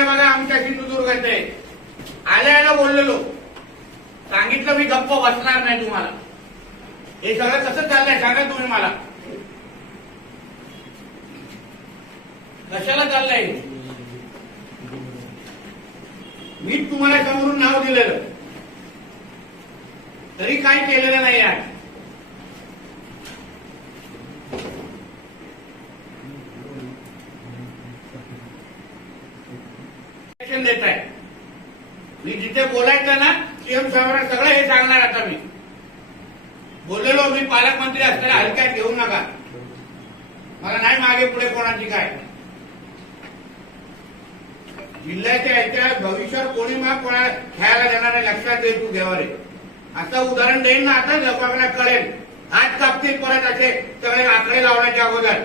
झालंय बघा आमच्या सिंधुदुर्गात आहे आल्या आल्या बोललेलो. सांगितलं मी गप्प बसणार नाही तुम्हाला. हे सगळं कसं चाललंय सांगा तुम्ही मला. कशाला चाललंय? मी तुम्हाला समोरून नाव दिलेलं. तरी काय केलेलं नाही आहे Action देत आहे. मी जिथे बोलायचं ना सीएम साहेबांना सगळं हे सांगणार आता मी. बोललेलो मी पालकमंत्री असताना हलक्यात घेऊ नका. मला नाही मागे पुढे कोणाची काय. जिल्ह्याच्या ह्याच्या भविष्यावर कोणी मग कोणाला खेळायला देणार नाही लक्षात दे तू घेवारे असं उदाहरण देईन ना आता लोकांना कळेल. हात कापतील परत असे सगळे आकडे लावण्याच्या अगोदर.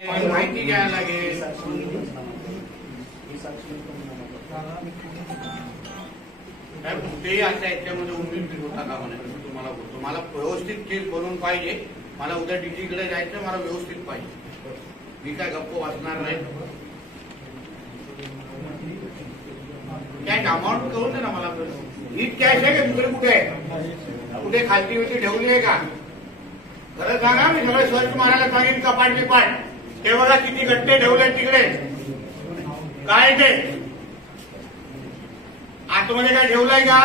माहिती घ्यायला लागेल कुठेही अशा याच्यामध्ये उमेद फिरवता कामा नये तुम्हाला बोलतो. मला व्यवस्थित केस बनवून पाहिजे. मला उद्या डीजीकडे जायचं मला व्यवस्थित पाहिजे. मी काय गप्प वाचणार नाही. कॅश अमाऊंट करून दे ना मला नीट कॅश आहे का दुसरे कुठे? आहे कुठे खालती होती ठेवली आहे का? खरं सांगा मी सगळे सर्च मारायला सांगेन कपाट बिपाट ते बघा किती गट्टे ठेवले तिकडे? काय ते? आतमध्ये काय ठेवलंय का?